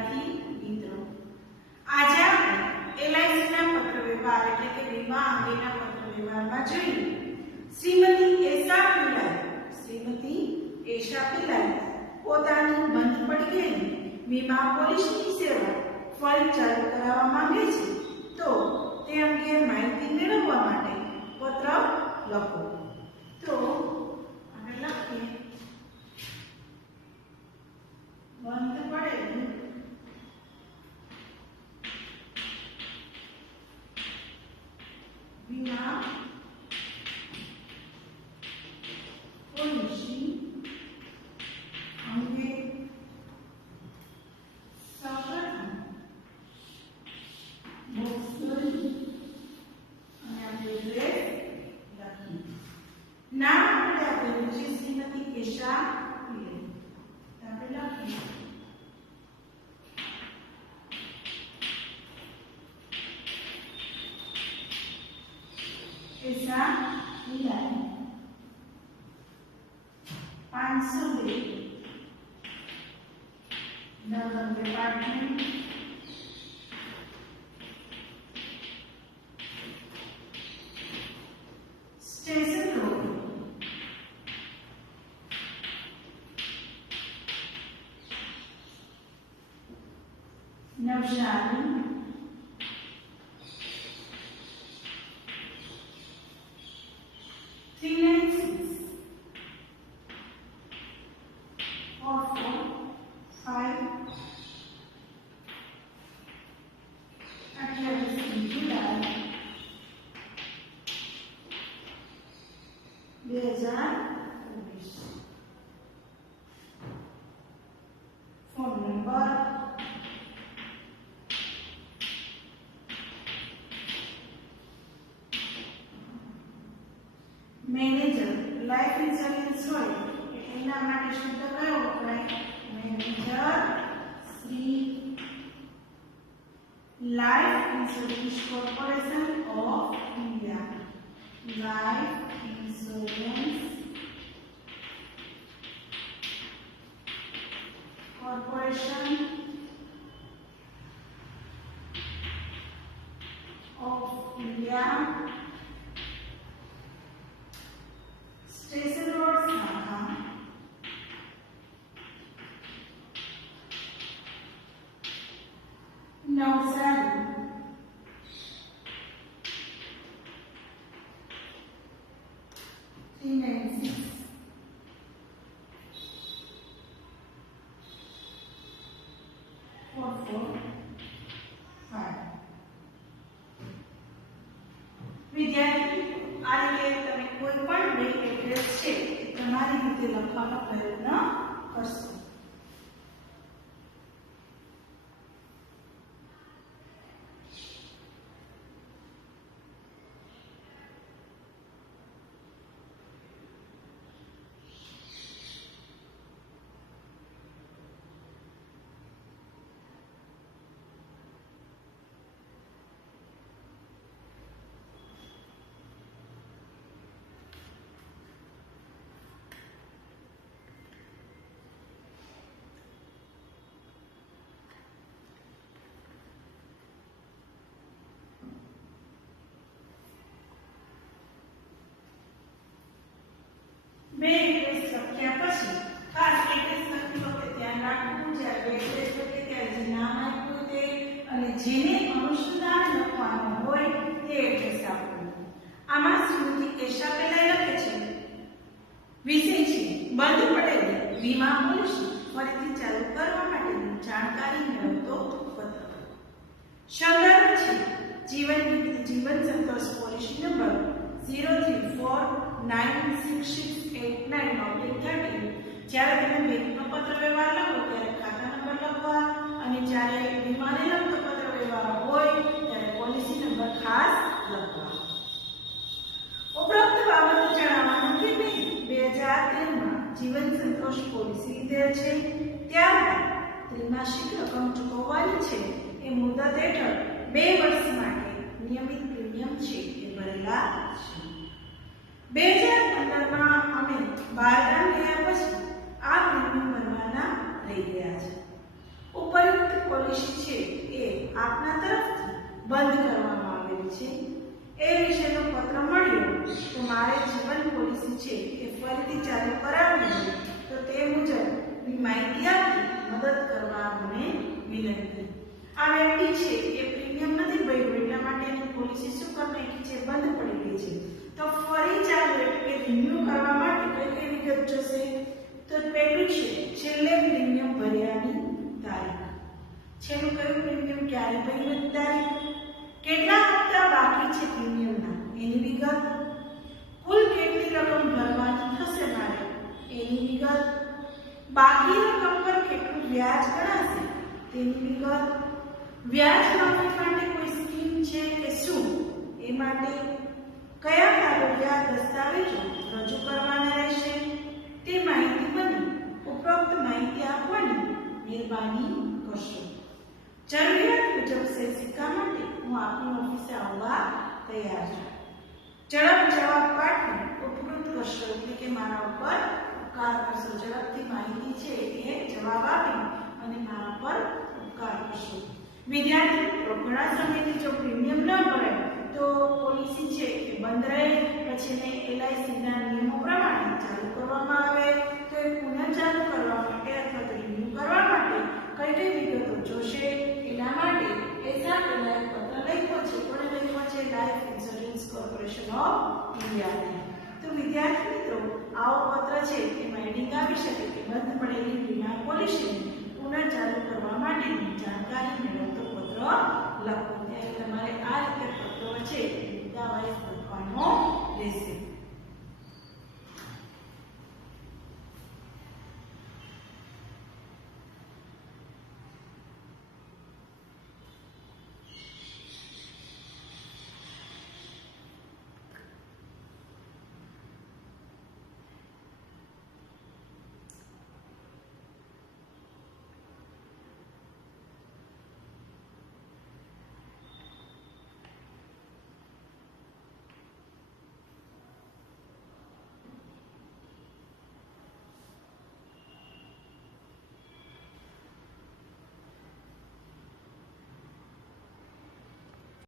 વિદ્યાર્થી મિત્રો, આજે આપણે એલઆઈસીના પત્ર વ્યવહાર એટલે કે વીમા અંગેના પત્ર વ્યવહારમાં જોઈએ. શ્રીમતી એશા પિલ્લાઈ પોતાની બંધ પડી ગયેલી વીમા પોલિસીની સેવા ફરી ચાલુ કરાવવા માંગે છે, તો તે અંગે માહિતી મેળવવા માટે પત્ર લખો. તો આપણે લખીએ બંધ પડેલી વીમા પોલિસી અંગે સૌપ્રથમ નામ આપણે આપેલું છે શ્રીમતી એશા પિલ્લાઈ. આપણે લખીએ એશા પિલ્લાઈ 502 નવમ ડિપાર્ટમેન્ટ સ્ટેશન રોડ નવસારી 396 445 28 જુલાઈ 2019. Phone number manager life insurance હોય એના માટે શબ્દ કયો વપરાય? Manager Shri life insurance corporation of India. Life insurance corporation of India, station road શાખા નવસારી 396 445. વિદ્યાર્થી, આ રીતે તમે કોઈ પણ બે એડ્રેસ છે તમારી રીતે લખવાનો પ્રયત્ન કરશો. બે એડ્રેસ લખ્યા પછી ખાસ એડ્રેસ લખતી વખતે ધ્યાન રાખવું, જ્યારે એડ્રેસ લખીએ ત્યારે જે નામ આપ્યું તે અને જેને અનુસંધાન લખવાનું હોય તે એડ્રેસ આપવું. આમાં શ્રીમતી એશા પિલ્લાઈ લખે છે વિષય છે બંધ પડેલી વીમા પોલિસી ફરીથી ચાલુ કરવા માટેની જાણકારી મેળવતો પત્ર. સંદર્ભ છે જીવન સંતોષ પોલિસી નંબર 034966890. જ્યારે તમે બેંકનો પત્ર વ્યવહાર લખો ત્યારે ખાતા નંબર લખવા અને જ્યારે વીમાને લગતો પત્ર વ્યવહાર હોય ત્યારે પોલિસી નંબર ખાસ લખવા. ઉપરોક્ત બાબતો જણાવવાનું કે મેં 2013માં જીવન સંતોષ પોલિસી લીધેલ છે, ત્યારબાદ ત્રિમાસિક રકમ ચૂકવવાની છે. એ મુદત હેઠળ 2 વર્ષ માટે નિયમિત પ્રીમિયમ છે એ ભરેલા છે. 2015માં અમે બહારગામ ગયા પછી આ પ્રીમિયમ ભરવાના રહી ગયા છે. ઉપરોક્ત પોલિસી છે એ આપના તરફથી બંધ કરવામાં આવેલી છે એ વિશેનો પત્ર મળ્યો તો મારે જીવન પોલિસી છે એ ફરીથી ચાલુ કરાવવી છે તો તે મુજબની માહિતી આપી મદદ કરવા મને વિનંતી. આ વ્યક્તિ છે એ પ્રીમિયમ નથી ભર્યું એટલા માટે એની પોલિસી શું કરી નાખી છે, બંધ પડી ગઈ છે. તો ફરી ચાલુ એટલે રિન્યુ કરવા માટે કઈ કઈ વિગત જોશે? તો પહેલું છે છેલ્લે પ્રીમિયમ ભર્યાની તારીખ. છેલ્લું કયું પ્રીમિયમ ક્યારે ભર્યું તારીખ, કેટલા હપ્તા બાકી છે પ્રીમિયમના એની વિગત, કુલ કેટલી રકમ ભરવાની થશે મારે એની વિગત, બાકી રકમ પર કેટલું વ્યાજ ગણાશે તેની વિગત, વ્યાજ માફી માટે કોઈ સ્કીમ છે કે શું એ માટે કયા કાગળિયા દસ્તાવેજો રજૂ કરવાના રહેશે તે માહિતી બની ઉપરોક્ત માહિતી આપવાની મહેરબાની કરશો. જરૂરિયાત મુજબ સેલ સિક્કા માટે હું આપની ઓફિસે આવવા તૈયાર છું. ઝડપ જવાબ પાઠવી ઉપકૃત કરશો એટલે કે મારા ઉપર ઉપકાર કરશો. ઝડપથી માહિતી છે એ જવાબ આપી અને મારા પર ઉપકાર કરશો. વિદ્યાર્થી મિત્રો ઘણા સમયથી જો પ્રીમિયમ ન ભરાય તો પોલિસી છે એ બંધ રહે, પછી એને LIC ના નિયમો પ્રમાણે ચાલુ કરવામાં આવે તો એ પુનઃ ચાલુ કરવા માટે અથવા તો રિન્યુ કરવા માટે કઈ કઈ વિગતો જોશે એના માટે એસા પહેલા એક પત્ર લખ્યો છે. કોણે લખ્યો છે? Life insurance corporation of India. તો વિદ્યાર્થી મિત્રો આવો પત્ર છે એમાં હેડિંગ આવી શકે કે બંધ પડેલી વીમા પોલિસીને પુનઃ ચાલુ કરવા માટેની જાણકારી મેળવતો પત્ર લખો. ત્યારે તમારે આ રીતે પત્રો છે મુદ્દાવાઇઝ લખવાનો રહેશે.